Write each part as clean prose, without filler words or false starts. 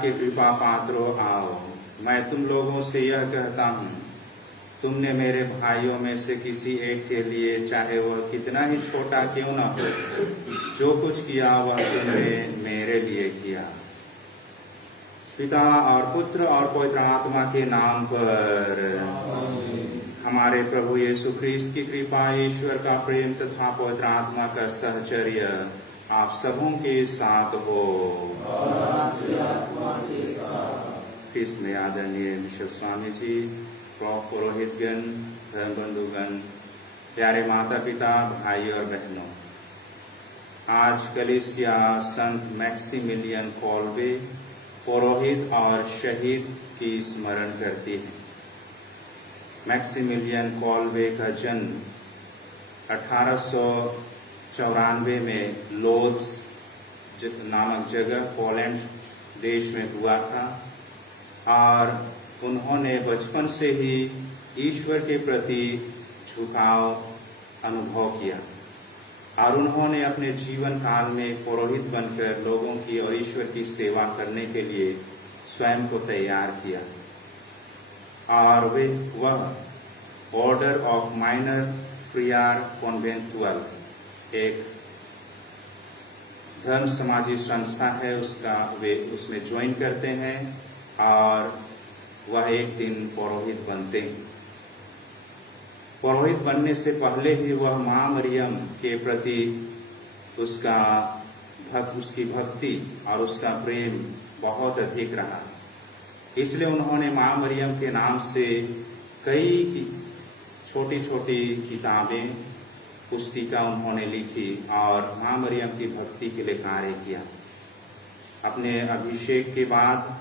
के कृपा पात्रों आओ, मैं तुम लोगों से यह कहता हूँ, तुमने मेरे भाइयों में से किसी एक के लिए, चाहे वह कितना ही छोटा क्यों न हो, जो कुछ किया वह तुमने मेरे लिए किया। पिता और पुत्र और पवित्र आत्मा के नाम पर हमारे प्रभु यीशु ख्रीस्त की कृपा, ईश्वर का प्रेम तथा पवित्र आत्मा का सहचर्य आप सबों के साथ हो। ख्रीस्त में आदरणीय बिशप स्वामी जी, पुरोहितगण, धर्म बंधुगण, प्यारे माता पिता, भाई और बहनों, आज कलीसिया संत मैक्सिमिलियन कॉल्वे, पुरोहित और शहीद की स्मरण करती है। मैक्सिमिलियन कॉल्वे का जन्म 1894 में लोद्स नामक जगह पोलैंड देश में हुआ था और उन्होंने बचपन से ही ईश्वर के प्रति झुकाव अनुभव किया और उन्होंने अपने जीवन काल में पुरोहित बनकर लोगों की और ईश्वर की सेवा करने के लिए स्वयं को तैयार किया और वह ऑर्डर ऑफ माइनर फ्रियार कॉन्वेंटुअल एक धर्म समाजी संस्था है, वे उसमें ज्वाइन करते हैं और वह एक दिन पुरोहित बनते हैं। पुरोहित बनने से पहले ही वह मां मरियम के प्रति उसकी भक्ति और उसका प्रेम बहुत अधिक रहा, इसलिए उन्होंने मां मरियम के नाम से कई छोटी छोटी किताबें, पुस्तिका उन्होंने लिखी और मां मरियम की भक्ति के लिए कार्य किया। अपने अभिषेक के बाद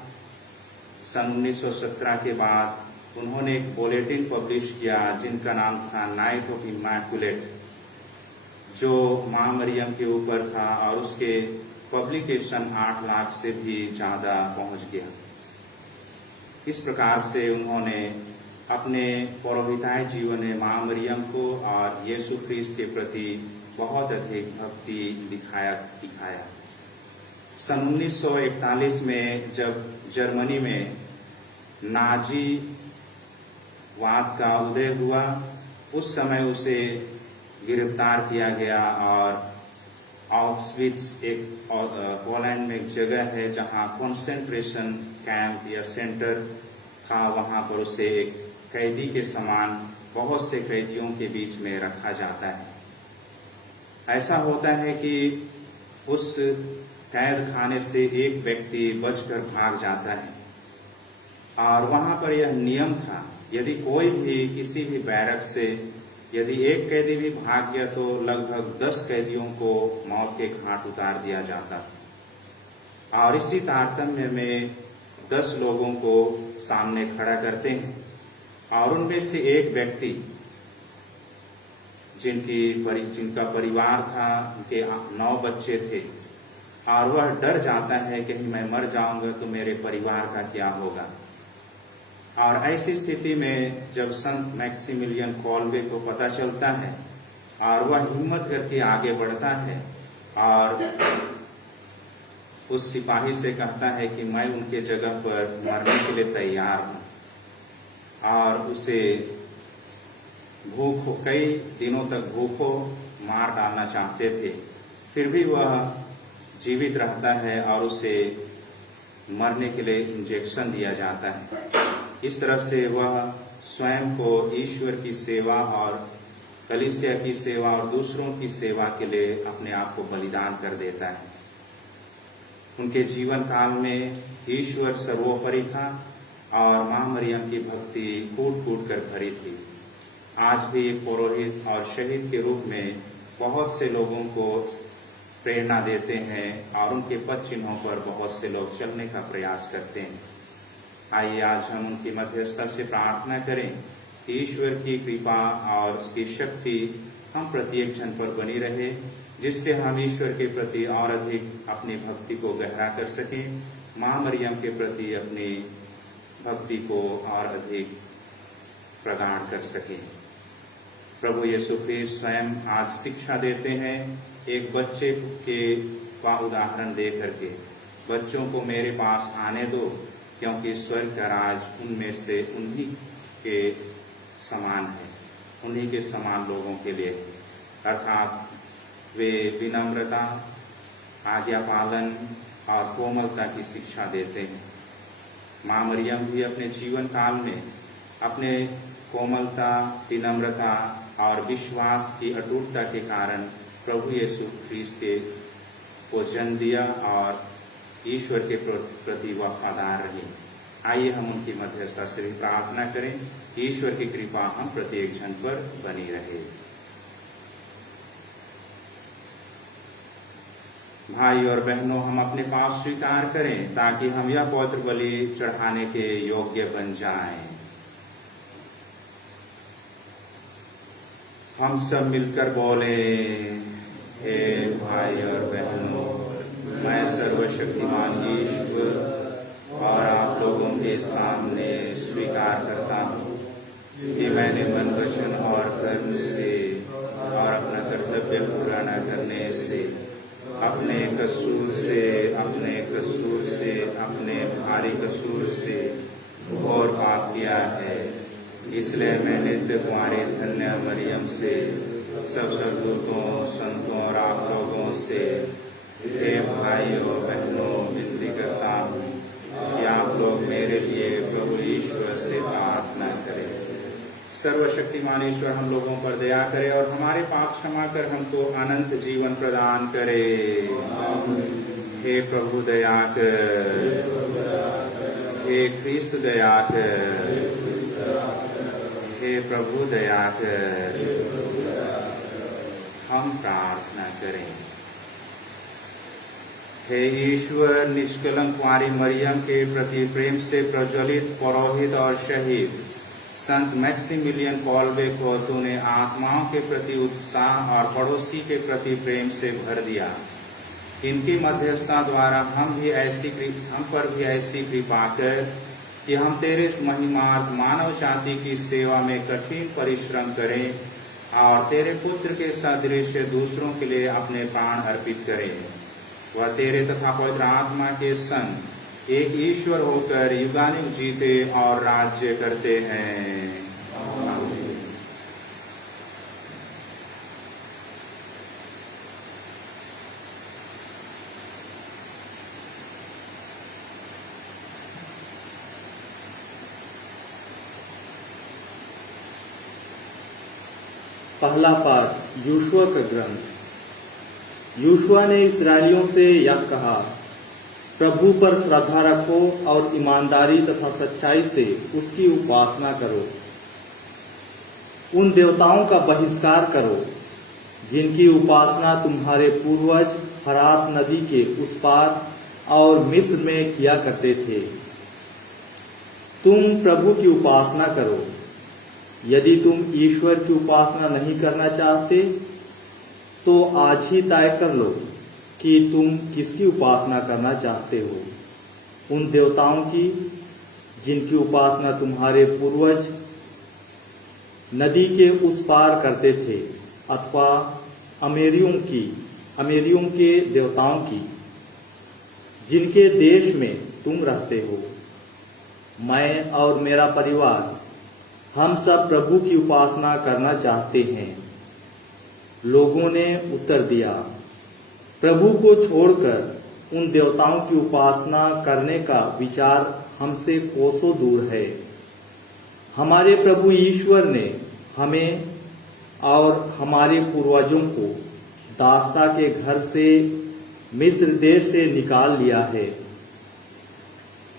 सन 1917 के बाद उन्होंने एक बुलेटिन पब्लिश किया जिनका नाम था नाइट ऑफ इमैकुलेट, जो मां मरियम के ऊपर था और उसके पब्लिकेशन 8 लाख से भी ज्यादा पहुंच गया। इस प्रकार से उन्होंने अपने पौरोहित्य जीवन में मां मरियम को और यीशु ख्रीस्त के प्रति बहुत अधिक भक्ति दिखाया। सन 1941 में जब जर्मनी में नाजी वाद का उदय हुआ, उस समय उसे गिरफ्तार किया गया और ऑस्विट्स एक पोलैंड में एक जगह है जहां कॉन्सेंट्रेशन कैंप या सेंटर था, वहां पर उसे एक कैदी के समान बहुत से कैदियों के बीच में रखा जाता है। ऐसा होता है कि उस कैद खाने से एक व्यक्ति बचकर भाग जाता है और वहां पर यह नियम था, यदि कोई भी किसी भी बैरक से यदि एक कैदी भी भाग गया तो लगभग 10 कैदियों को मौत के घाट उतार दिया जाता और इसी तारतम्य में 10 लोगों को सामने खड़ा करते हैं और उनमें से एक व्यक्ति जिनका परिवार था, उनके 9 बच्चे थे और वह डर जाता है कि मैं मर जाऊंगा तो मेरे परिवार का क्या होगा। और ऐसी स्थिति में जब संत मैक्सिमिलियन कॉल्वे को पता चलता है और वह हिम्मत करके आगे बढ़ता है और उस सिपाही से कहता है कि मैं उनके जगह पर मरने के लिए तैयार हूं और उसे कई दिनों तक भूखों मार डालना चाहते थे, फिर भी वह जीवित रहता है और उसे मरने के लिए इंजेक्शन दिया जाता है। इस तरह से वह स्वयं को ईश्वर की सेवा और कलीसिया की सेवा और दूसरों की सेवा के लिए अपने आप को बलिदान कर देता है। उनके जीवन काल में ईश्वर सर्वोपरि था और मां मरियम की भक्ति कूट कूट कर भरी थी। आज भी एक पुरोहित और शहीद के रूप में बहुत से लोगों को प्रेरणा देते हैं और उनके पद चिन्हों पर बहुत से लोग चलने का प्रयास करते हैं। आइए आज हम उनकी मध्यस्थता से प्रार्थना करें कि ईश्वर की कृपा और उसकी शक्ति हम प्रत्येक जन पर बनी रहे, जिससे हम ईश्वर के प्रति और अधिक अपनी भक्ति को गहरा कर सकें, मां मरियम के प्रति अपनी भक्ति को और अधिक प्रगाढ़ कर सकें। प्रभु यीशु ख्रीस्त स्वयं आज शिक्षा देते हैं एक बच्चे के का उदाहरण दे करके बच्चों को मेरे पास आने दो, क्योंकि स्वर्ग का राज उनमें से उन्हीं के समान है, उन्हीं के समान लोगों के लिए। अर्थात वे विनम्रता, आज्ञा पालन और कोमलता की शिक्षा देते हैं। माँ मरियम भी अपने जीवन काल में अपने कोमलता, विनम्रता और विश्वास की अटूटता के कारण प्रभु यीशु ख्रीस्त को जन्म दिया और ईश्वर के प्रति वफादार रहे। आइए हम उनकी मध्यस्थता से भी प्रार्थना करें, ईश्वर की कृपा हम प्रत्येक जन पर बनी रहे। भाई और बहनों, हम अपने पाप स्वीकार करें ताकि हम यह पवित्र बलि चढ़ाने के योग्य बन जाएं। हम सब मिलकर बोले, हे भाई और बहनों, मैं सर्वशक्तिमान ईश्वर और आप लोगों के सामने स्वीकार करता हूँ कि मैंने मन, वचन और कर्म से और अपना कर्तव्य पूरा न करने से, अपने कसूर से, अपने भारी कसूर से घोर पाप किया है। इसलिए मैं नित्य कुंवारी धन्य मरियम से, सब स्वर्गदूतों, संतों और आप लोगों से, हे भाइयों बहनों, विनती करता हूँ कि आप लोग मेरे लिए प्रभु ईश्वर से प्रार्थना करें। सर्वशक्तिमान ईश्वर हम लोगों पर दया करे और हमारे पाप क्षमा कर हमको अनंत जीवन प्रदान करे। हे प्रभु दया कर, हे ख्रीस्त दया कर, हे प्रभु दया कर। हम प्रार्थना करें। हे ईश्वर, निष्कलंक कुंवारी मरियम के प्रति प्रेम से प्रज्वलित पुरोहित और शहीद संत मैक्सिमिलियन कॉल्वे को तूने आत्माओं के प्रति उत्साह और पड़ोसी के प्रति प्रेम से भर दिया। इनकी मध्यस्थता द्वारा हम पर भी ऐसी कृपा कर कि हम तेरे महिमार्थ मानव जाति की सेवा में कठिन परिश्रम करें और तेरे पुत्र के सदृश दूसरों के लिए अपने प्राण अर्पित करें। वह तेरे तथा पवित्र आत्मा के संग एक ईश्वर होकर युगानुग जीते और राज्य करते हैं। पहला पाठ, यूशुआ का ग्रंथ। यूशुआ ने इस्राएलियों से यह कहा, प्रभु पर श्रद्धा रखो और ईमानदारी तथा सच्चाई से उसकी उपासना करो। उन देवताओं का बहिष्कार करो जिनकी उपासना तुम्हारे पूर्वज फरात नदी के उस पार और मिस्र में किया करते थे। तुम प्रभु की उपासना करो। यदि तुम ईश्वर की उपासना नहीं करना चाहते तो आज ही तय कर लो कि तुम किसकी उपासना करना चाहते हो। उन देवताओं की जिनकी उपासना तुम्हारे पूर्वज नदी के उस पार करते थे, अथवा अमेरियों के देवताओं की जिनके देश में तुम रहते हो। मैं और मेरा परिवार हम सब प्रभु की उपासना करना चाहते हैं। लोगों ने उत्तर दिया, प्रभु को छोड़कर उन देवताओं की उपासना करने का विचार हमसे कोसों दूर है। हमारे प्रभु ईश्वर ने हमें और हमारे पूर्वजों को दासता के घर से मिस्र देश से निकाल लिया है।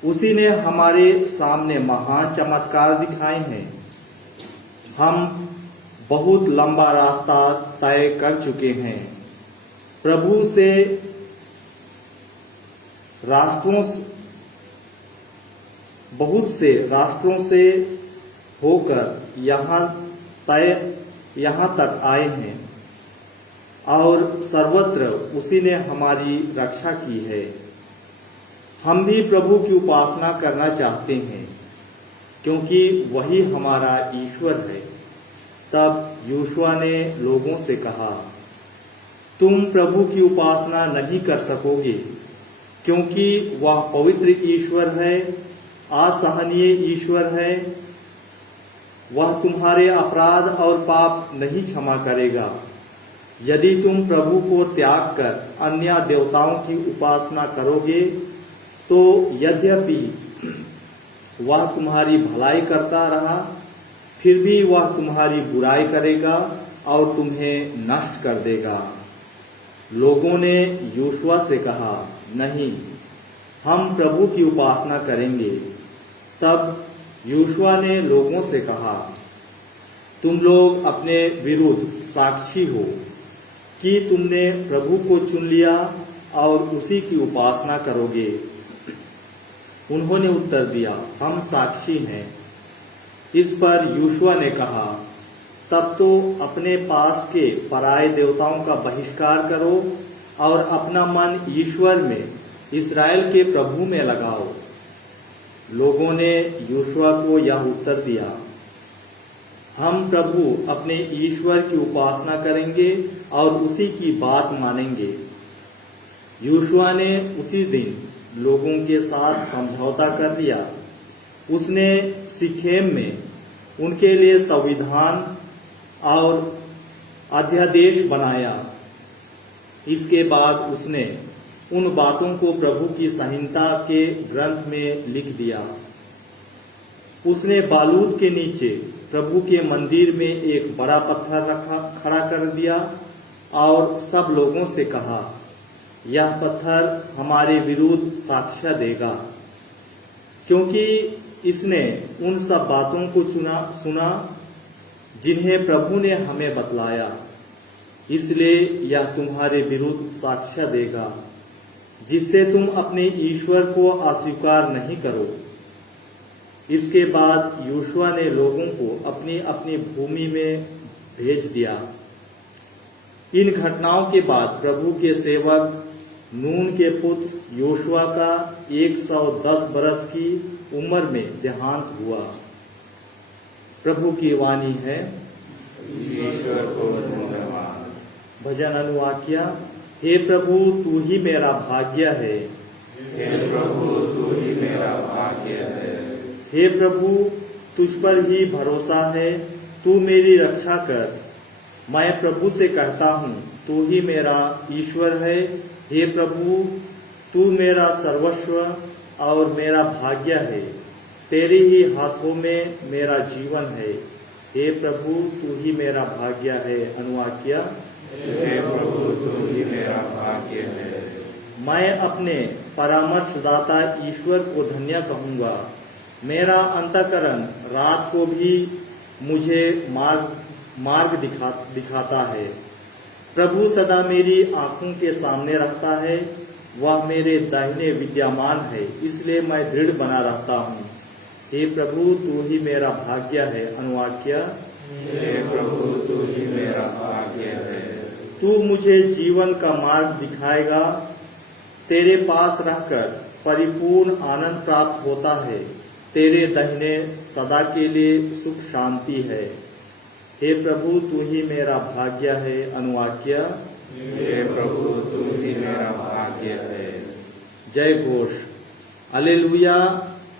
उसी ने हमारे सामने महान चमत्कार दिखाए हैं। हम बहुत लंबा रास्ता तय कर चुके हैं। प्रभु से बहुत से राष्ट्रों से होकर यहाँ तक आए हैं और सर्वत्र उसी ने हमारी रक्षा की है। हम भी प्रभु की उपासना करना चाहते हैं क्योंकि वही हमारा ईश्वर है। तब यूशुआ ने लोगों से कहा, तुम प्रभु की उपासना नहीं कर सकोगे क्योंकि वह पवित्र ईश्वर है, असहनीय ईश्वर है। वह तुम्हारे अपराध और पाप नहीं क्षमा करेगा। यदि तुम प्रभु को त्याग कर अन्य देवताओं की उपासना करोगे तो यद्यपि वह तुम्हारी भलाई करता रहा, फिर भी वह तुम्हारी बुराई करेगा और तुम्हें नष्ट कर देगा। लोगों ने योशुआ से कहा, नहीं, हम प्रभु की उपासना करेंगे। तब योशुआ ने लोगों से कहा, तुम लोग अपने विरुद्ध साक्षी हो कि तुमने प्रभु को चुन लिया और उसी की उपासना करोगे। उन्होंने उत्तर दिया, हम साक्षी हैं। इस पर योशुआ ने कहा, तब तो अपने पास के पराये देवताओं का बहिष्कार करो और अपना मन ईश्वर में, इस्राएल के प्रभु में लगाओ। लोगों ने योशुआ को यह उत्तर दिया, हम प्रभु अपने ईश्वर की उपासना करेंगे और उसी की बात मानेंगे। योशुआ ने उसी दिन लोगों के साथ समझौता कर लिया। उसने सिखेम में उनके लिए संविधान और अध्यादेश बनाया। इसके बाद उसने उन बातों को प्रभु की संहिता के ग्रंथ में लिख दिया। उसने बालूद के नीचे प्रभु के मंदिर में एक बड़ा पत्थर खड़ा कर दिया और सब लोगों से कहा, यह पत्थर हमारे विरुद्ध साक्ष्य देगा, क्योंकि इसने उन सब बातों को सुना जिन्हें प्रभु ने हमें बतलाया। इसलिए यह तुम्हारे विरुद्ध साक्ष्य देगा, जिससे तुम अपने ईश्वर को अस्वीकार नहीं करो। इसके बाद योशुआ ने लोगों को अपनी अपनी भूमि में भेज दिया। इन घटनाओं के बाद प्रभु के सेवक नून के पुत्र योशुआ का 110 बरस की उम्र में देहांत हुआ। प्रभु की वाणी है, ईश्वर को धन्यवाद। भजन अनुवाक्या। हे प्रभु, तू ही मेरा भाग्य है। हे प्रभु, तू ही मेरा भाग्य है। हे प्रभु, तुझ पर ही भरोसा है, तू मेरी रक्षा कर। मैं प्रभु से कहता हूँ, तू ही मेरा ईश्वर है। हे प्रभु, तू मेरा सर्वस्व और मेरा भाग्य है। तेरे ही हाथों में मेरा जीवन है। हे प्रभु, तू ही मेरा भाग्य है। अनुवाक्या। हे प्रभु, तू ही मेरा भाग्य है। मैं अपने परामर्शदाता ईश्वर को धन्य कहूँगा। मेरा अंतःकरण रात को भी मुझे मार्ग दिखाता है। प्रभु सदा मेरी आंखों के सामने रहता है। वह मेरे दाहिने विद्यमान है, इसलिए मैं दृढ़ बना रहता हूँ। हे प्रभु, तू ही मेरा भाग्य है। अनुवाक्या। हे प्रभु, तू ही मेरा भाग्य है। तू मुझे जीवन का मार्ग दिखाएगा। तेरे पास रहकर परिपूर्ण आनंद प्राप्त होता है। तेरे दाहिने सदा के लिए सुख शांति है। हे प्रभु, तू ही मेरा भाग्य है। अनुवाक्या। हे प्रभु, तू ही मेरा भाग्य है। जय घोष। हालेलुया।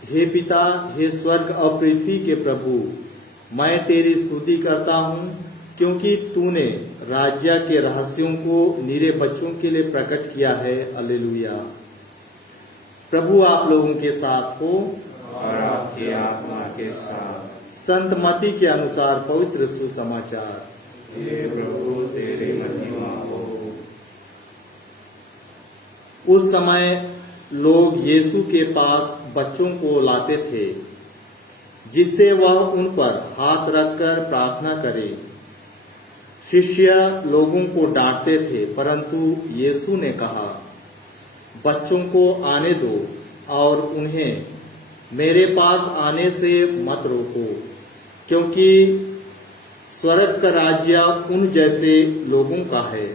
हे पिता, हे स्वर्ग और पृथ्वी के प्रभु, मैं तेरी स्तुति करता हूँ, क्योंकि तूने राज्य के रहस्यों को निरे बच्चों के लिए प्रकट किया है। हालेलुया। प्रभु आप लोगों के साथ हो और आपकी आत्मा के साथ। संत मती के अनुसार पवित्र सुसमाचार। हे प्रभु, तेरी महिमा हो। उस समय लोग यीशु के पास बच्चों को लाते थे, जिससे वह उन पर हाथ रखकर प्रार्थना करे। शिष्य लोगों को डांटते थे, परंतु यीशु ने कहा, बच्चों को आने दो और उन्हें मेरे पास आने से मत रोको, क्योंकि स्वर्ग का राज्य उन जैसे लोगों का है।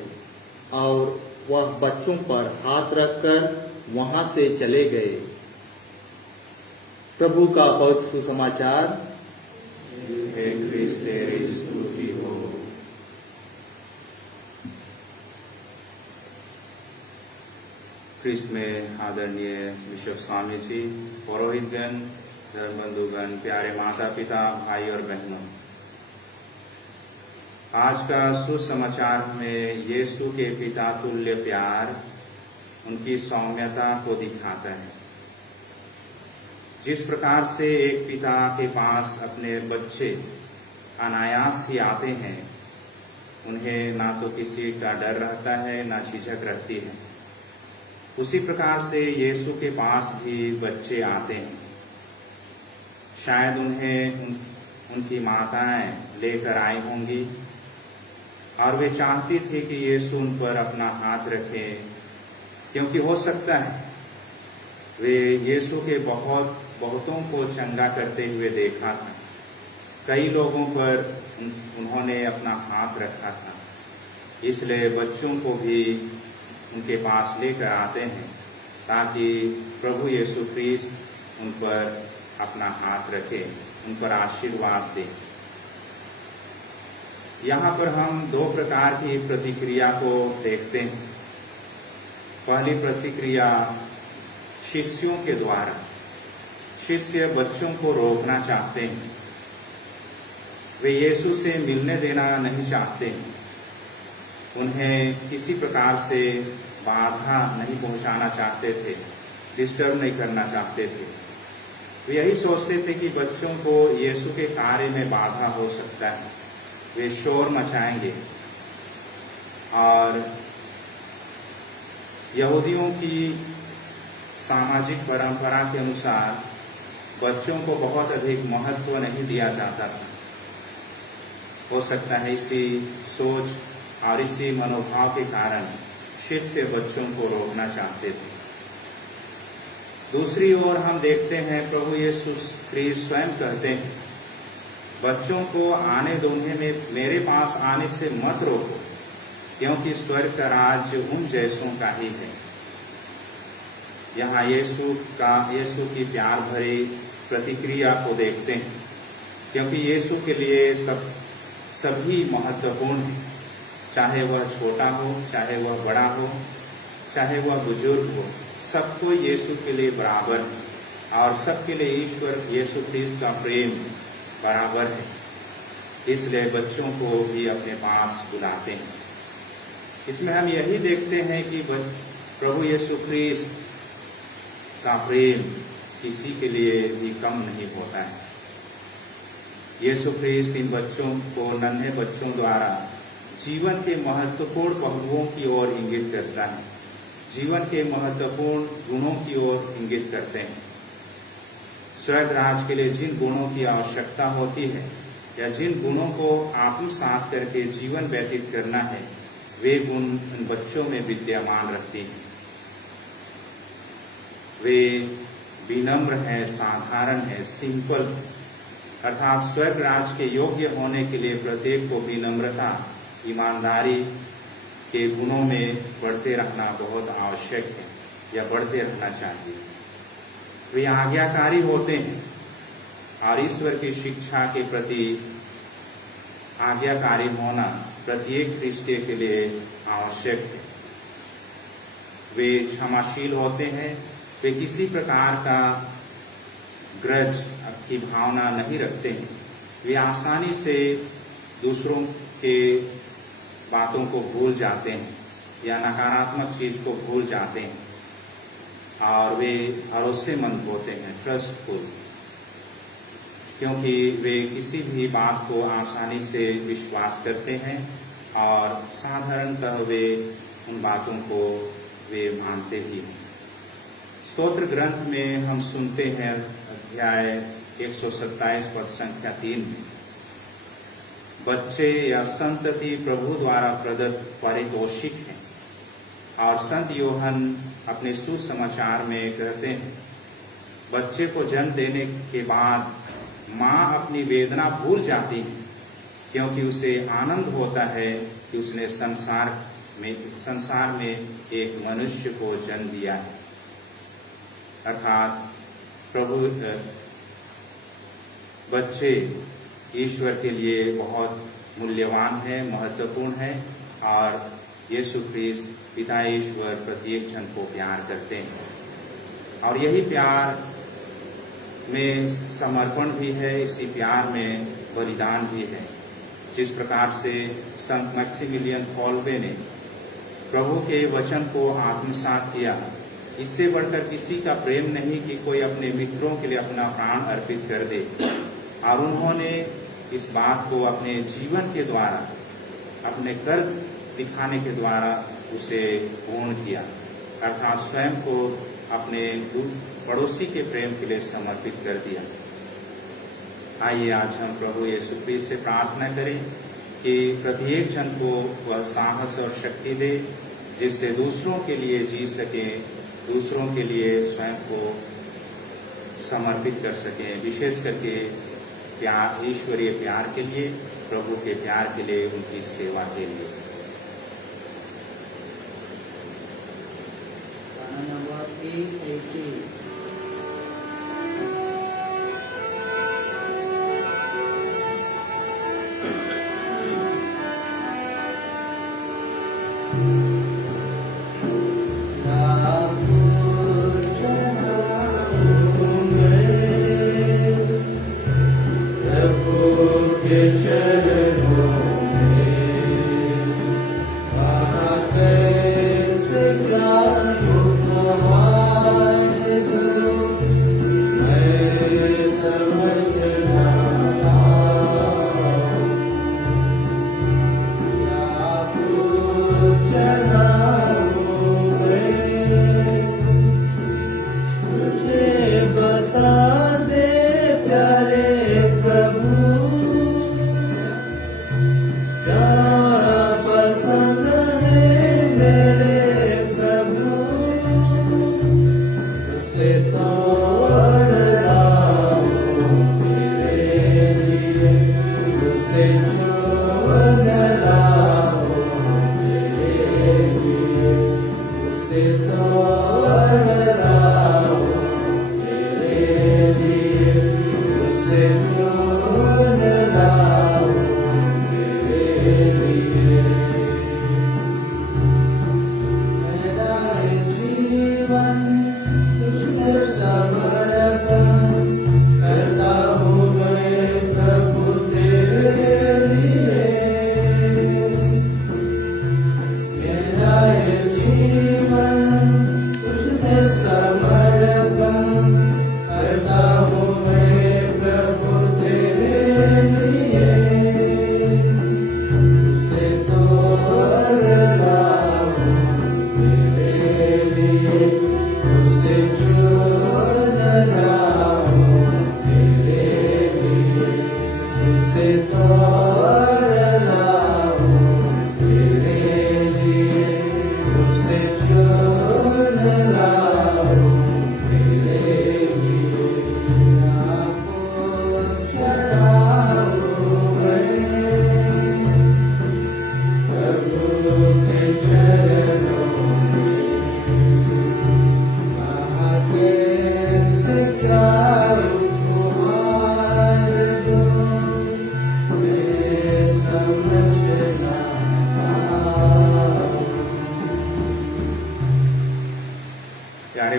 और वह बच्चों पर हाथ रखकर वहां से चले गए। प्रभु का पवित्र सुसमाचार। हे क्रिस्त, तेरी स्तुति हो। ख्रिस्त में आदरणीय बिशप स्वामी जी, पुरोहितगण, धर्म बंधुगण, प्यारे माता पिता, भाई और बहनों, आज का सुसमाचार में यीशु के पिता तुल्य प्यार, उनकी सौम्यता को दिखाता है। जिस प्रकार से एक पिता के पास अपने बच्चे अनायास ही आते हैं, उन्हें ना तो किसी का डर रहता है ना झिझक रहती है, उसी प्रकार से यीशु के पास भी बच्चे आते हैं। शायद उन्हें उनकी माताएं लेकर आई होंगी और वे चाहती थी कि यीशु उन पर अपना हाथ रखे, क्योंकि हो सकता है वे यीशु के बहुतों को चंगा करते हुए देखा था। कई लोगों पर उन्होंने अपना हाथ रखा था, इसलिए बच्चों को भी उनके पास लेकर आते हैं ताकि प्रभु यीशु ख्रिस्त उन पर अपना हाथ रखे, उन पर आशीर्वाद दे। यहाँ पर हम दो प्रकार की प्रतिक्रिया को देखते हैं। पहली प्रतिक्रिया शिष्यों के द्वारा। शिष्य बच्चों को रोकना चाहते हैं, वे यीशु से मिलने देना नहीं चाहते हैं, उन्हें किसी प्रकार से बाधा नहीं पहुंचाना चाहते थे, डिस्टर्ब नहीं करना चाहते थे। वे यही सोचते थे कि बच्चों को यीशु के कार्य में बाधा हो सकता है, वे शोर मचाएंगे। और यहूदियों की सामाजिक परंपरा के अनुसार बच्चों को बहुत अधिक महत्व नहीं दिया जाता था। हो सकता है इसी सोच और इसी मनोभाव के कारण शिष्य बच्चों को रोकना चाहते थे। दूसरी ओर हम देखते हैं प्रभु यीशु ख्रिस्त स्वयं कहते हैं, बच्चों को आने दो, उन्हें मेरे पास आने से मत रोको, क्योंकि स्वर्ग का राज्य उन जैसों का ही है। यहाँ यीशु की प्यार भरी प्रतिक्रिया को देखते हैं, क्योंकि यीशु के लिए सभी महत्वपूर्ण है, चाहे वह छोटा हो, चाहे वह बड़ा हो, चाहे वह बुजुर्ग हो, सबको यीशु के लिए बराबर है और सबके लिए ईश्वर यीशु ख्रिस्त का प्रेम बराबर है। इसलिए बच्चों को भी अपने पास बुलाते हैं। इसमें हम यही देखते हैं कि प्रभु यीशु ख्रिस्त का प्रेम किसी के लिए भी कम नहीं होता है। यीशु ख्रिस्त इन बच्चों को, नन्हे बच्चों द्वारा जीवन के महत्वपूर्ण पहलुओं की ओर इंगित करता है, जीवन के महत्वपूर्ण गुणों की ओर इंगित करते हैं। स्वर्ग राज के लिए जिन गुणों की आवश्यकता होती है या जिन गुणों को आत्मसात करके जीवन व्यतीत करना है, वे गुण उन बच्चों में विद्यमान रहती हैं। वे विनम्र हैं, साधारण हैं, सिंपल, अर्थात स्वर्ग राज के योग्य होने के लिए प्रत्येक को विनम्रता, ईमानदारी के गुणों में बढ़ते रहना बहुत आवश्यक है या बढ़ते रहना चाहिए। वे आज्ञाकारी होते हैं और ईश्वर की शिक्षा के प्रति आज्ञाकारी होना प्रत्येक ख्रिस्तीय के लिए आवश्यक है। वे क्षमाशील होते हैं, वे किसी प्रकार का ग्रज की भावना नहीं रखते हैं। वे आसानी से दूसरों के बातों को भूल जाते हैं या नकारात्मक चीज को भूल जाते हैं और वे भरोसेमंद होते हैं, ट्रस्टफुल, क्योंकि वे किसी भी बात को आसानी से विश्वास करते हैं और साधारणतः वे उन बातों को वे मानते भी हैं। स्तोत्र ग्रंथ में हम सुनते हैं अध्याय 127 पद संख्या 3 में, बच्चे या संतति प्रभु द्वारा प्रदत्त पारितोषिक है। और संत यूहन अपने सुसमाचार में कहते हैं, बच्चे को जन्म देने के बाद माँ अपनी वेदना भूल जाती है, क्योंकि उसे आनंद होता है कि उसने संसार में एक मनुष्य को जन्म दिया है। अर्थात बच्चे ईश्वर के लिए बहुत मूल्यवान है, महत्वपूर्ण है और यीशु ख्रिस्त पिता ईश्वर प्रत्येक जन को प्यार करते हैं, और यही प्यार में समर्पण भी है, इसी प्यार में बलिदान भी है। जिस प्रकार से संत मैक्सिमिलियन कॉल्वे ने प्रभु के वचन को आत्मसात किया, इससे बढ़कर किसी का प्रेम नहीं कि कोई अपने मित्रों के लिए अपना प्राण अर्पित कर दे, और उन्होंने इस बात को अपने जीवन के द्वारा, अपने कर दिखाने के द्वारा उसे पूर्ण किया, अर्थात स्वयं को अपने पड़ोसी के प्रेम के लिए समर्पित कर दिया। आइए आज हम प्रभु यीशु ख्रिस्त से प्रार्थना करें कि प्रत्येक जन को वह साहस और शक्ति दे जिससे दूसरों के लिए जी सके, दूसरों के लिए स्वयं को समर्पित कर सके, विशेष करके प्यार, ईश्वरीय प्यार के लिए, प्रभु के प्यार के लिए, उनकी सेवा के लिए। नंबर 880।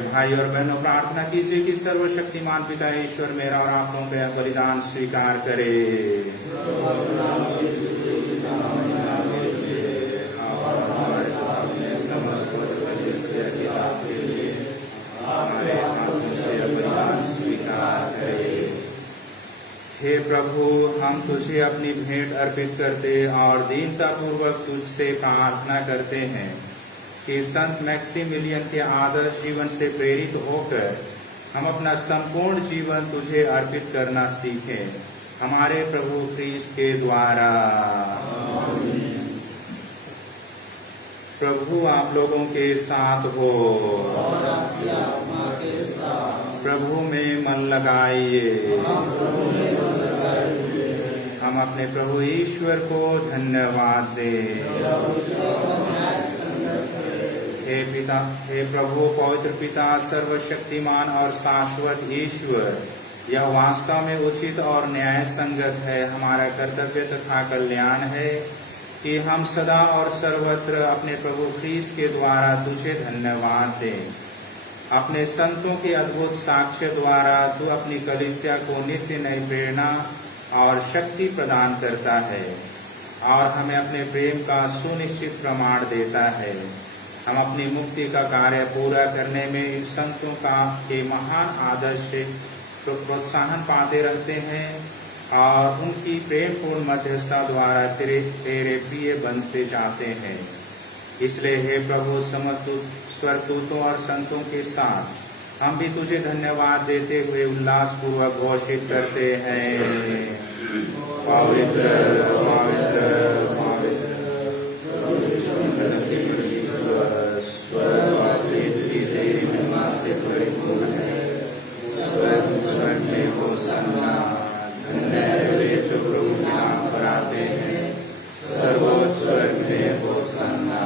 भाई और बहनों, प्रार्थना कीजिए कि सर्वशक्तिमान पिता ईश्वर मेरा और आप लोगों का बलिदान स्वीकार करे। हे प्रभु, हम तुझे अपनी भेंट अर्पित करते और दीनता पूर्वक तुझसे प्रार्थना करते हैं कि संत मैक्सिमिलियन के आदर्श जीवन से प्रेरित होकर हम अपना संपूर्ण जीवन तुझे अर्पित करना सीखें, हमारे प्रभु ख्रीस्त के द्वारा। प्रभु आप लोगों के साथ हो और आपकी आत्मा के साथ। प्रभु में मन लगाइए। हम अपने प्रभु ईश्वर को धन्यवाद दें। हे प्रभु पवित्र पिता, सर्वशक्तिमान और शाश्वत ईश्वर, यह वास्तव में उचित और न्याय संगत है, हमारा कर्तव्य तथा कल्याण है कि हम सदा और सर्वत्र अपने प्रभु ख्रीस्त के द्वारा तुझे धन्यवाद दें। अपने संतों के अद्भुत साक्ष्य द्वारा तू अपनी कलीसिया को नित्य नई प्रेरणा और शक्ति प्रदान करता है और हमें अपने प्रेम का सुनिश्चित प्रमाण देता है। हम अपनी मुक्ति का कार्य पूरा करने में इन संतों के महान आदर्श से प्रोत्साहन पाते रहते हैं और उनकी प्रेमपूर्ण मध्यस्थता द्वारा तेरे प्रिय बनते जाते हैं। इसलिए हे प्रभु, समस्त स्वर्गदूतों और संतों के साथ हम भी तुझे धन्यवाद देते हुए उल्लास पूर्वक घोषित करते हैं, पवित्र पवित्र पवित्र स्वर्ग और पृथ्वी तेरी महिमा से परिपूर्ण है। स्वर्ग स्वर्ग में होशाना, धन्य है वे जो प्रभु के नाम पर आते हैं। सर्वोच्च स्वर्ग में होशाना।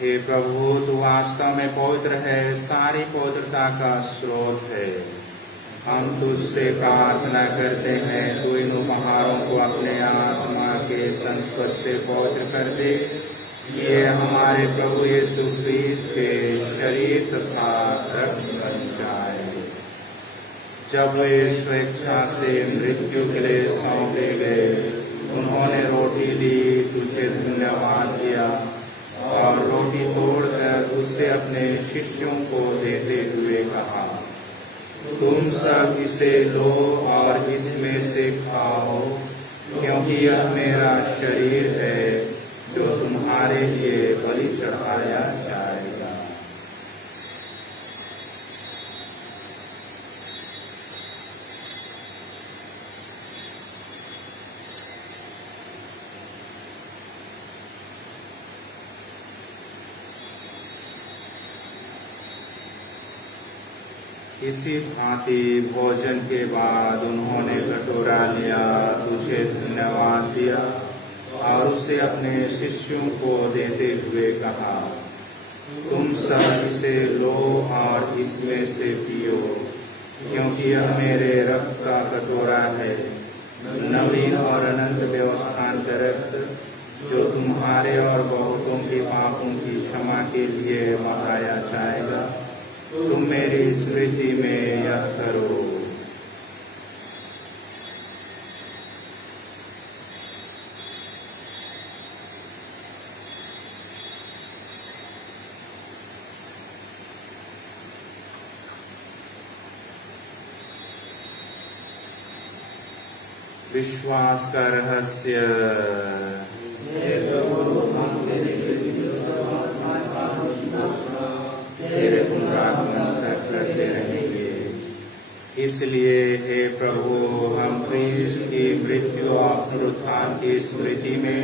हे प्रभु, तू वास्तव में पवित्र है, सारी पवित्रता का स्रोत है। हम तुझसे प्रार्थना करते हैं, तू इन उपहारों को अपने आत्मा के संस्पर्श से पवित्र कर दे। ये हमारे प्रभु यीशु ख्रीस्त के शरीर तथा रक्त बन जाए। जब वे स्वेच्छा से मृत्यु के लिए सौंपे गए, उन्होंने रोटी ली, तुझे धन्यवाद दिया और रोटी तोड़कर उसे अपने शिष्यों को देते हुए कहा, तुम सब इसे लो और इसमें से खाओ, क्योंकि यह मेरा शरीर है जो तुम्हारे लिए बलि चढ़ाया जाएगा। इसी भांति भोजन के बाद उन्होंने कटोरा लिया, तुझे धन्यवाद दिया और उसे अपने शिष्यों को देते हुए कहा, तुम सब इसे लो और इसमें से पियो, क्योंकि यह मेरे रक्त का कटोरा है, नवीन और अनंत व्यवस्थान का रक्त, जो तुम्हारे और बहुतों के पापों की क्षमा के लिए बहाया जाएगा। तुम मेरी स्मृति में यह करो। विश्वास का रहस्य। तेरे पुनरागमन तक करते रहेंगे। इसलिए हे प्रभु, हम ख्रीस्त की मृत्यु और पुनरुत्थान की स्मृति में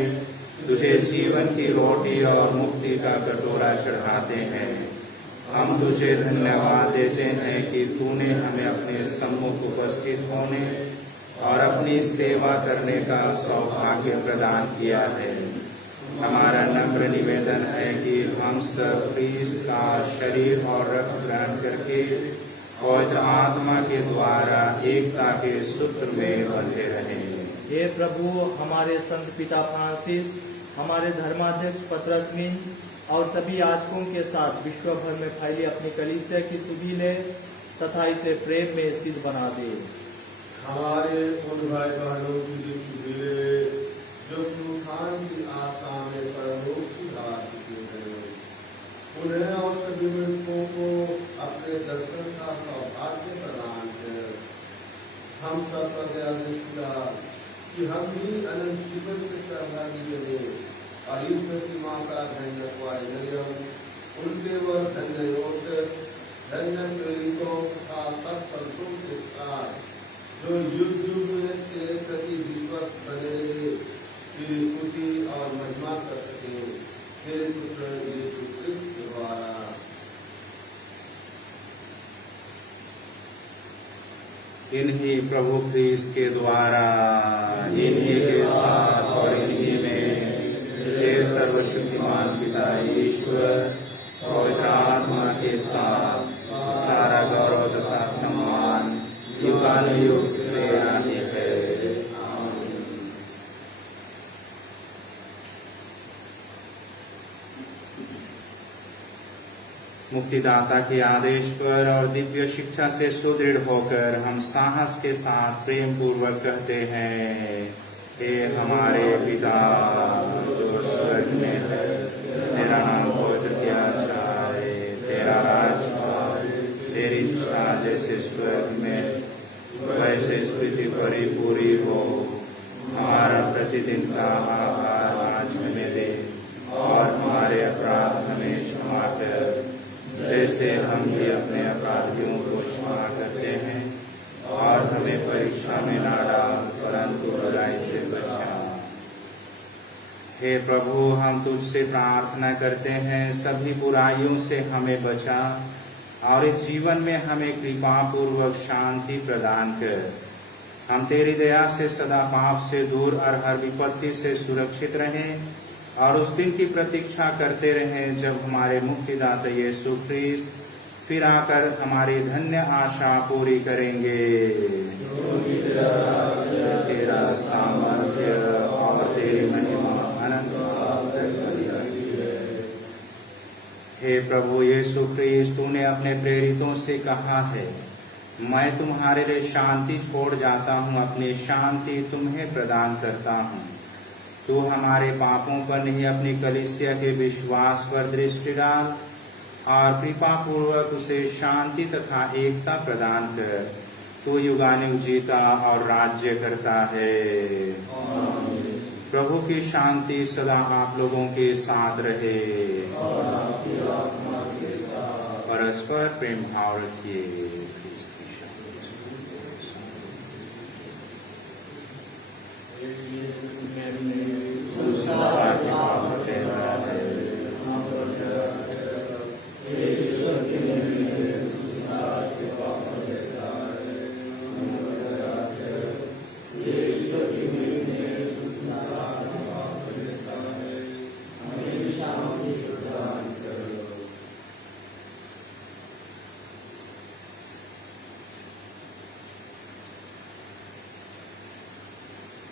तुझे जीवन की रोटी और मुक्ति का कटोरा चढ़ाते हैं। हम तुझे धन्यवाद देते हैं कि तूने हमें अपने सम्मुख उपस्थित होने और अपनी सेवा करने का सौभाग्य प्रदान किया है। हमारा नम्र निवेदन है कि हम सब ख्रीस्त का शरीर और रक्त ग्रहण करके पवित्र आत्मा के द्वारा एकता के सूत्र में बंधे रहें। हे प्रभु, हमारे संत पिता फ्रांसिस, हमारे धर्माध्यक्ष पतरसमीन और सभी याजकों के साथ विश्व भर में फैली अपनी कलीसिया की सुधि ले तथा इसे प्रेम में सिद्ध बना दे। हमारे उन भाई बहनों की जो सुधीरे जो पुनरुत्थान की आशा में परलोक की राह चुके हैं, उन्हें और सभी मृतकों को अपने दर्शन का सौभाग्य प्रदान कर हम सब पर आदेश किया कि हम भी अनंत जीवन के सहभागी बने और ईश्वर की माता धन्य मरियम, उनके वर धन्य योसेफ, धन्य प्रेरितों तथा सब संतों के साथ जो युग युग में तेरे प्रति विश्वास बने रहे, तेरी स्तुति और महिमा कर सके, तेरे पुत्र यीशु ख्रीस्त द्वारा। इन्हीं प्रभु ख्रीस्त के द्वारा, इन्हीं के साथ और इन्हीं में हे सर्वशक्तिमान पिता ईश्वर पवित्र आत्मा के साथ सारा गौरव तथा सम्मान युगानुयुग से आने है। मुक्तिदाता के आदेश पर और दिव्य शिक्षा से सुदृढ़ होकर हम साहस के साथ प्रेम पूर्वक कहते हैं, हे हमारे पिता जो स्वर्ग में है, तेरा नाम पवित्र किया जाए, तेरा राज्य आए, तेरी इच्छा जैसे स्वर्ग में वैसे इस पृथ्वी पर ही पूरी हो। हमारा प्रतिदिन का आहार आज हमें दे और हमारे अपराध हमें क्षमा कर, जैसे हम भी अपने अपराधियों को क्षमा करते हैं, और हमें परीक्षा में ना डाल परंतु बुराई से बचा। हे प्रभु, हम तुझसे प्रार्थना करते हैं, सभी बुराइयों से हमें बचा और इस जीवन में हमें कृपा पूर्वक शांति प्रदान कर। हम तेरी दया से सदा पाप से दूर और हर विपत्ति से सुरक्षित रहें और उस दिन की प्रतीक्षा करते रहें जब हमारे मुक्तिदाता यीशु ख्रिस्त फिर आकर हमारी धन्य आशा पूरी करेंगे। तेरा सामर्थ्य और तेरी महिमा अनंत। हे प्रभु यीशु ख्रिस्त, तूने अपने प्रेरितों से कहा है, मैं तुम्हारे लिए शांति छोड़ जाता हूँ, अपनी शांति तुम्हें प्रदान करता हूँ। तू हमारे पापों पर नहीं अपनी कलीसिया के विश्वास पर दृष्टि डाल और कृपा पूर्वक उसे शांति तथा एकता प्रदान कर। तू युगानुग जीता और राज्य करता है। प्रभु की शांति सदा आप लोगों के साथ रहे। परस्पर प्रेम भाव रखिए।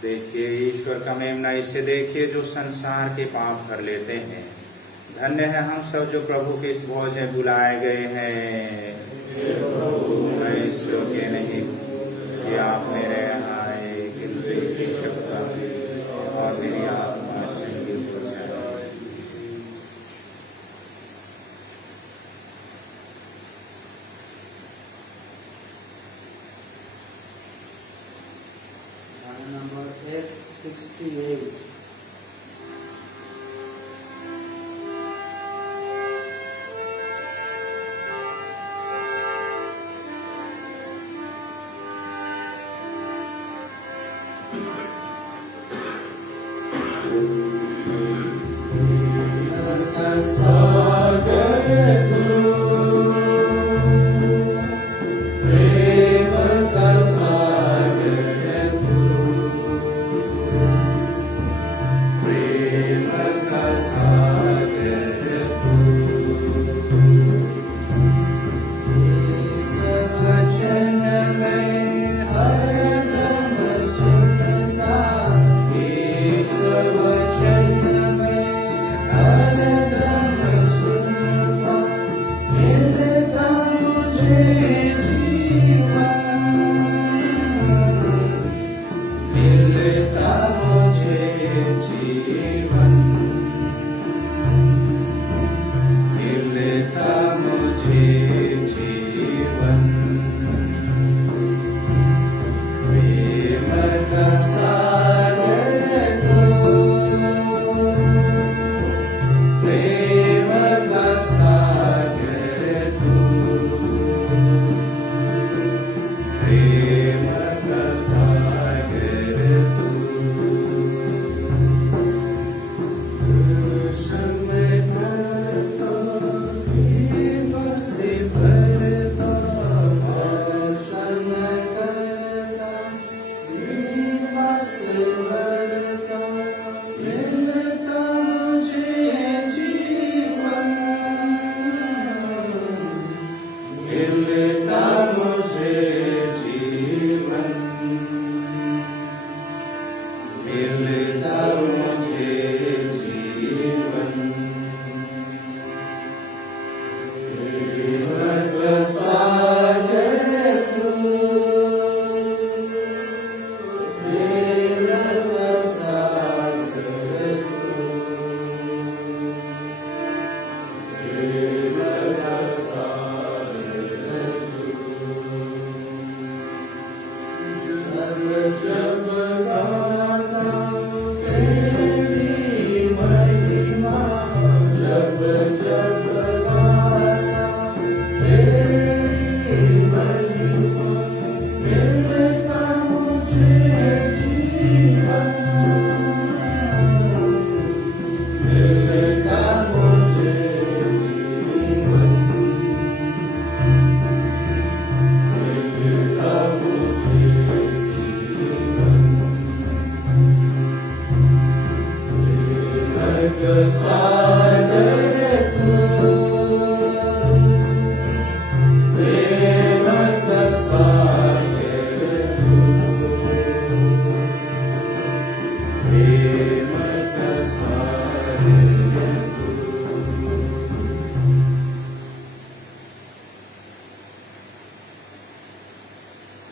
देखिए ईश्वर का मेमना, इसे देखिए जो संसार के पाप भर लेते हैं। धन्य है हम सब जो प्रभु के इस भोज में बुलाए गए हैं। मैं इस योग्य नहीं कि आप मेरे यहाँ आए, किंतु एक शब्द और मेरी आत्मा चंगी हो जाए। Number 868.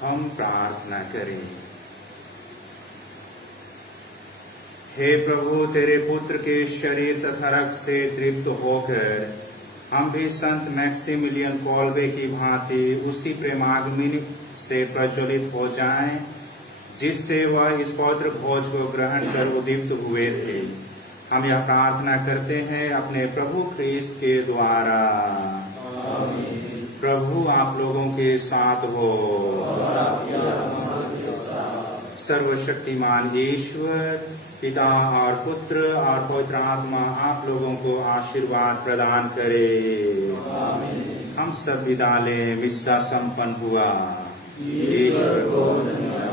हम प्रार्थना करें। हे प्रभु, तेरे पुत्र के शरीर तथा रक्त से तृप्त होकर हम भी संत मैक्सिमिलियन कॉल्वे की भांति उसी प्रेमाग्नि से प्रज्वलित हो जाएं, जिससे वह इस पवित्र भोज को ग्रहण कर उद्दीप्त हुए थे। हम यह प्रार्थना करते हैं अपने प्रभु ख्रीस्त के द्वारा। आमीन। प्रभु आप लोगों के साथ हो। सर्वशक्तिमान ईश्वर पिता और पुत्र और पवित्र आत्मा आप लोगों को आशीर्वाद प्रदान करे। आमीन। हम सब विदा लें। मिस्सा संपन्न हुआ। ईश्वर को धन्यवाद।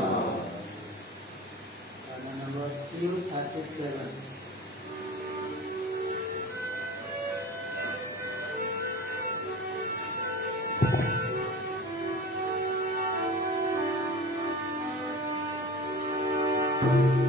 नंबर 337। Thank you.